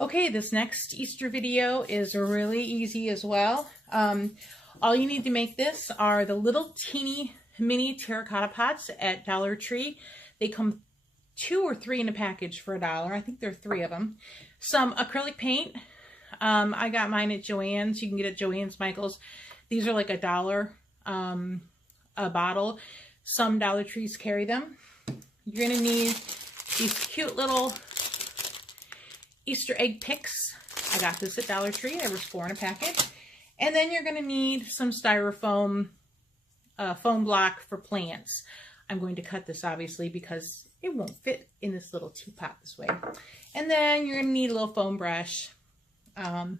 Okay, this next Easter video is really easy as well. All you need to make this are the little teeny mini terracotta pots at Dollar Tree. They come 2 or 3 in a package for $1. I think there are 3 of them. Some acrylic paint. I got mine at Joann's. You can get it at Joann's, Michael's. These are like $1 a bottle. Some Dollar Trees carry them. You're going to need these cute little Easter egg picks. I got this at Dollar Tree. There was 4 in a packet. And then you're going to need some styrofoam foam block for plants. I'm going to cut this obviously because it won't fit in this little teapot this way. And then you're going to need a little foam brush. And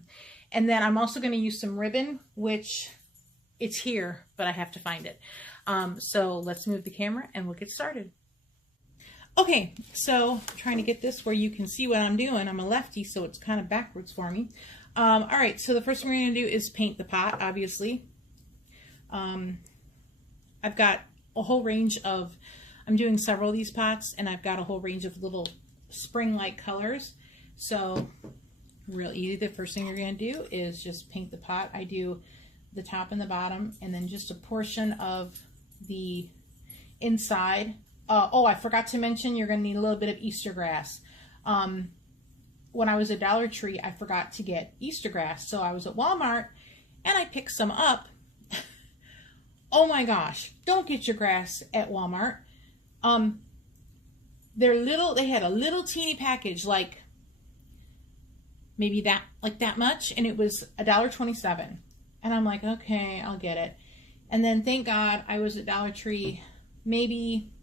then I'm also going to use some ribbon, which it's here, but I have to find it. So let's move the camera and we'll get started. Okay, so I'm trying to get this where you can see what I'm doing. I'm a lefty, so it's kind of backwards for me. All right, so the first thing we're going to do is paint the pot, obviously. I've got a whole range of, I'm doing several of these pots, and I've got a whole range of little spring-like colors. So, real easy. The first thing you're going to do is just paint the pot. I do the top and the bottom, and then just a portion of the inside. Oh, I forgot to mention you're going to need a little bit of Easter grass. When I was at Dollar Tree, I forgot to get Easter grass. So I was at Walmart and I picked some up. Oh my gosh, don't get your grass at Walmart. They had a little teeny package, like maybe that much, and it was $1.27. And I'm like, okay, I'll get it. And then thank God I was at Dollar Tree maybe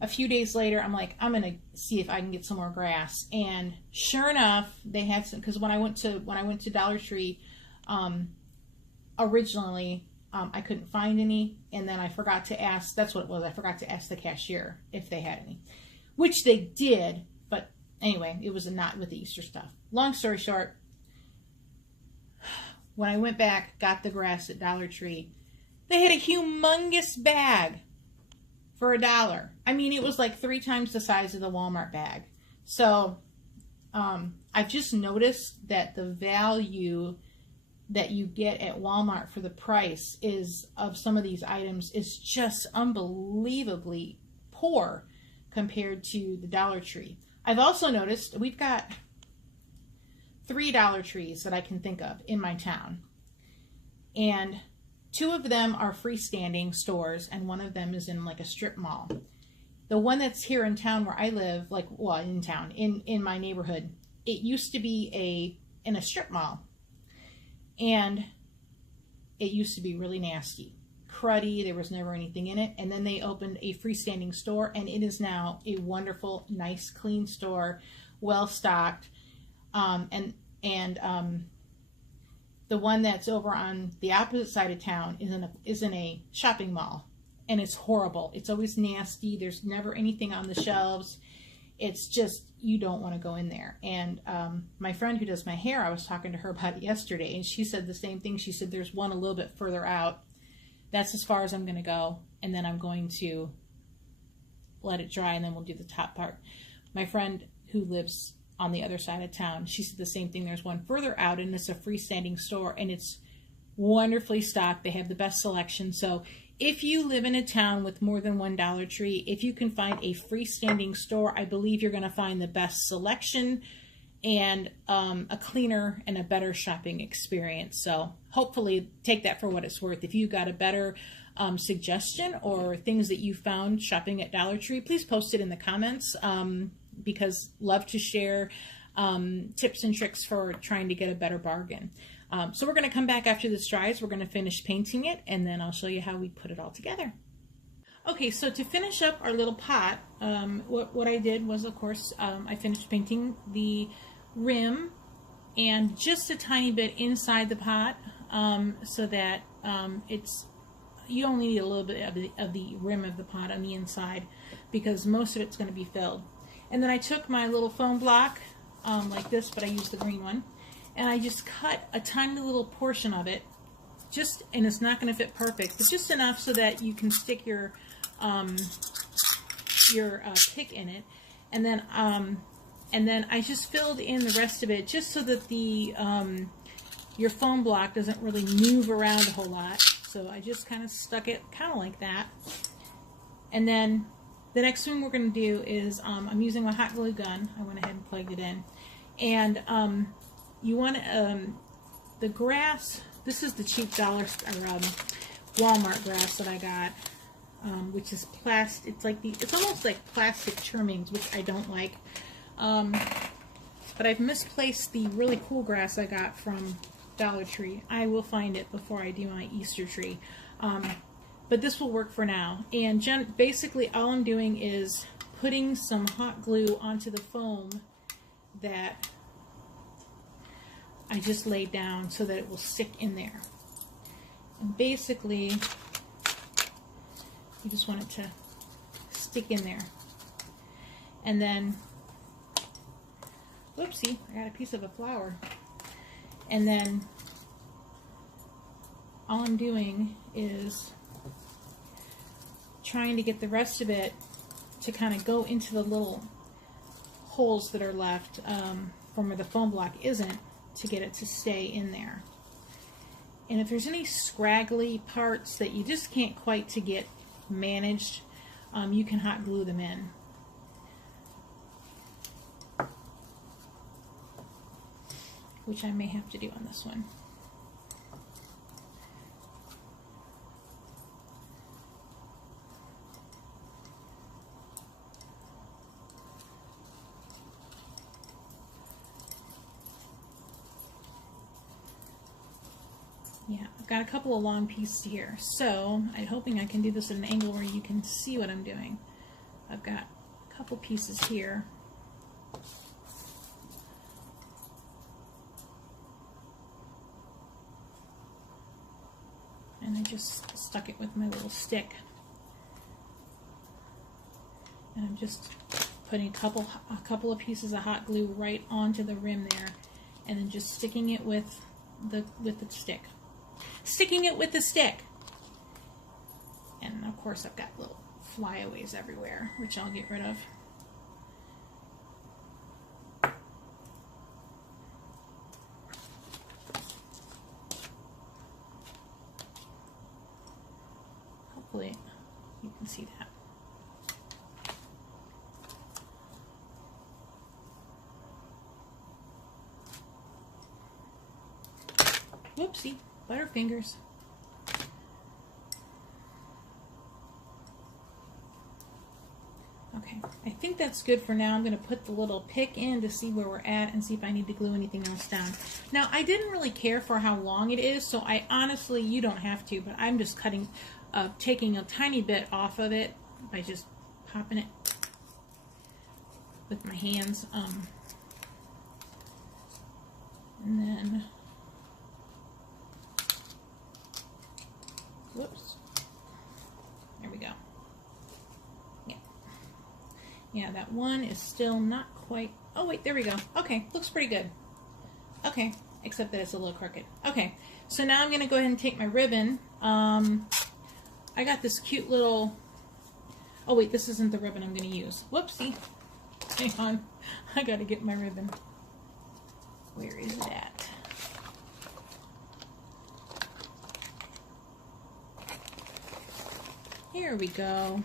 a few days later. I'm like, I'm gonna see if I can get some more grass, and sure enough, they had some. Because when I went to Dollar Tree, originally, I couldn't find any, and then I forgot to ask. That's what it was. I forgot to ask the cashier if they had any, which they did. But anyway, it was not with the Easter stuff. Long story short, when I went back, got the grass at Dollar Tree, they had a humongous bag for $1. I mean, it was like 3 times the size of the Walmart bag. So I've just noticed that the value that you get at Walmart for the price of some of these items is just unbelievably poor compared to the Dollar Tree. I've also noticed we've got 3 Dollar Trees that I can think of in my town, and 2 of them are freestanding stores, and 1 of them is in like a strip mall. The one that's here in town where I live, in my neighborhood, it used to be in a strip mall, and it used to be really nasty, cruddy. There was never anything in it. And then they opened a freestanding store, and it is now a wonderful, nice, clean store, well stocked. The one that's over on the opposite side of town is in a shopping mall, and it's horrible. It's always nasty. There's never anything on the shelves. It's just, you don't want to go in there. And my friend who does my hair, I was talking to her about it yesterday, and she said the same thing. She said there's one a little bit further out. That's as far as I'm going to go, and then I'm going to let it dry, and then we'll do the top part. My friend who lives on the other side of town, she said the same thing. There's one further out, and it's a freestanding store, and it's wonderfully stocked. They have the best selection. So if you live in a town with more than 1 Dollar Tree, if you can find a freestanding store, I believe you're going to find the best selection and a cleaner and a better shopping experience. So hopefully take that for what it's worth. If you got a better suggestion or things that you found shopping at Dollar Tree, please post it in the comments. Because love to share tips and tricks for trying to get a better bargain. So we're going to come back after this dries. We're going to finish painting it, and then I'll show you how we put it all together. Okay, so to finish up our little pot, what I did was, of course, I finished painting the rim and just a tiny bit inside the pot, so that you only need a little bit of the rim of the pot on the inside, because most of it's going to be filled. And then I took my little foam block, like this, but I used the green one, and I just cut a tiny little portion of it, and it's not going to fit perfect, but just enough so that you can stick your pick in it. And then And then I just filled in the rest of it just so that the your foam block doesn't really move around a whole lot. So I just kind of stuck it kind of like that. And then the next thing we're going to do is I'm using my hot glue gun. I went ahead and plugged it in. And you want the grass. This is the cheap dollar or Walmart grass that I got, which is plastic. It's like it's almost like plastic trimmings, which I don't like. But I've misplaced the really cool grass I got from Dollar Tree. I will find it before I do my Easter tree. But this will work for now. And basically all I'm doing is putting some hot glue onto the foam that I just laid down so that it will stick in there. And basically, you just want it to stick in there. And then, whoopsie, I got a piece of a flower. And then all I'm doing is trying to get the rest of it to kind of go into the little holes that are left from where the foam block isn't, to get it to stay in there. And if there's any scraggly parts that you just can't quite to get managed, you can hot glue them in. Which I may have to do on this one. Yeah, I've got a couple of long pieces here, so I'm hoping I can do this at an angle where you can see what I'm doing. I've got a couple pieces here. And I just stuck it with my little stick. And I'm just putting a couple of pieces of hot glue right onto the rim there, and then just sticking it with the stick. Sticking it with the stick. And of course I've got little flyaways everywhere, which I'll get rid of. Hopefully you can see that. Whoopsie, butterfingers. Okay, I think that's good for now. I'm going to put the little pick in to see where we're at and see if I need to glue anything else down. Now, I didn't really care for how long it is, so I honestly, you don't have to, but I'm just taking a tiny bit off of it by just popping it with my hands. And then, whoops, there we go. Yeah, that one is still not quite, oh wait, there we go. Okay, looks pretty good. Okay, except that it's a little crooked. Okay, so now I'm going to go ahead and take my ribbon. I got this cute little, oh wait, this isn't the ribbon I'm going to use. Whoopsie. Hang on, I got to get my ribbon. Where is it at? Here we go.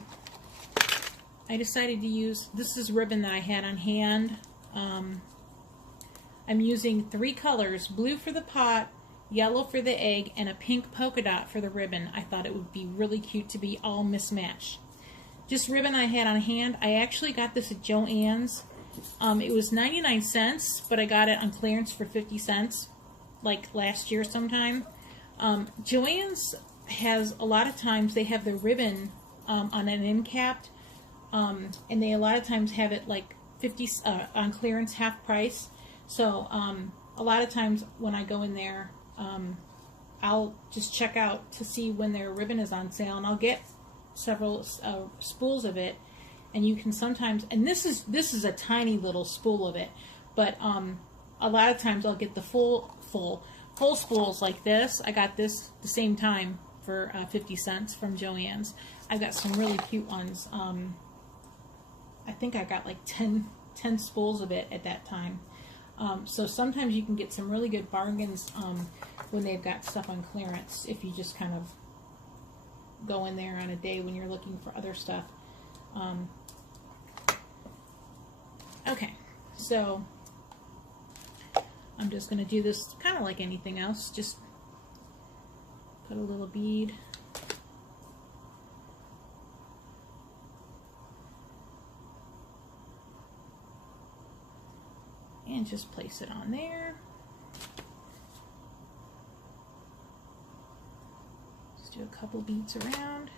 I decided to use, this is ribbon that I had on hand. I'm using 3 colors, blue for the pot, yellow for the egg, and a pink polka dot for the ribbon. I thought it would be really cute to be all mismatched. Just ribbon I had on hand. I actually got this at Joann's. It was 99 cents, but I got it on clearance for 50 cents, like last year sometime. Joann's has, a lot of times, they have the ribbon on an end cap. And they a lot of times have it like 50 on clearance, half price. So a lot of times when I go in there, I'll just check out to see when their ribbon is on sale, and I'll get several spools of it. And you can sometimes, and this is a tiny little spool of it, but a lot of times I'll get the full spools like this. I got this the same time for 50 cents from Joann's. I've got some really cute ones. I think I got like 10 10 spools of it at that time. So sometimes you can get some really good bargains when they've got stuff on clearance, if you just kind of go in there on a day when you're looking for other stuff. Okay, so I'm just going to do this kind of like anything else. Just put a little bead. And just place it on there. Just do a couple beads around.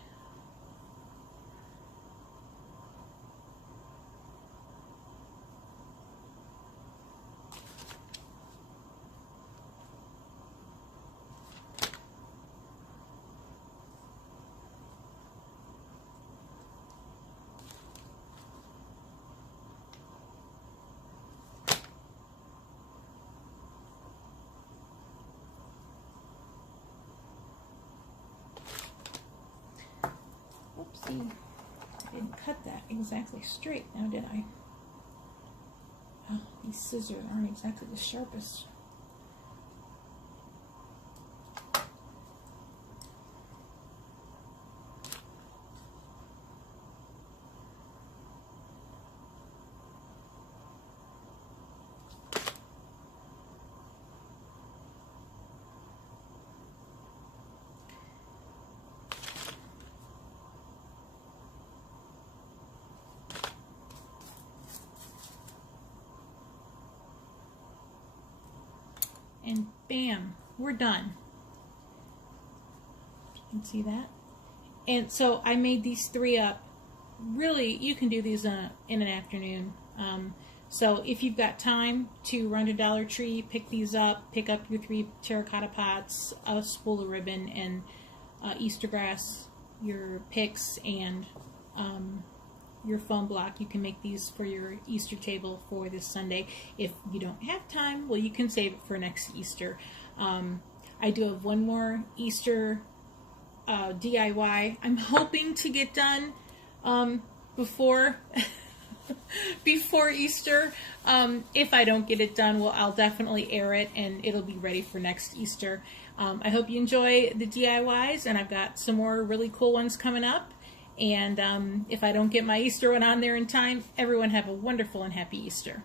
Oopsie, I didn't cut that exactly straight now, did I? Oh, these scissors aren't exactly the sharpest. And bam, we're done. You can see that. And so I made these 3 up. Really, you can do these in an afternoon. So if you've got time to run to Dollar Tree, pick these up, pick up your 3 terracotta pots, a spool of ribbon, and Easter grass, your picks, and your foam block. You can make these for your Easter table for this Sunday. If you don't have time, well, you can save it for next Easter. I do have one more Easter DIY. I'm hoping to get done before before Easter. If I don't get it done, well, I'll definitely air it and it'll be ready for next Easter. I hope you enjoy the DIYs, and I've got some more really cool ones coming up. And if I don't get my Easter one on there in time, everyone have a wonderful and happy Easter.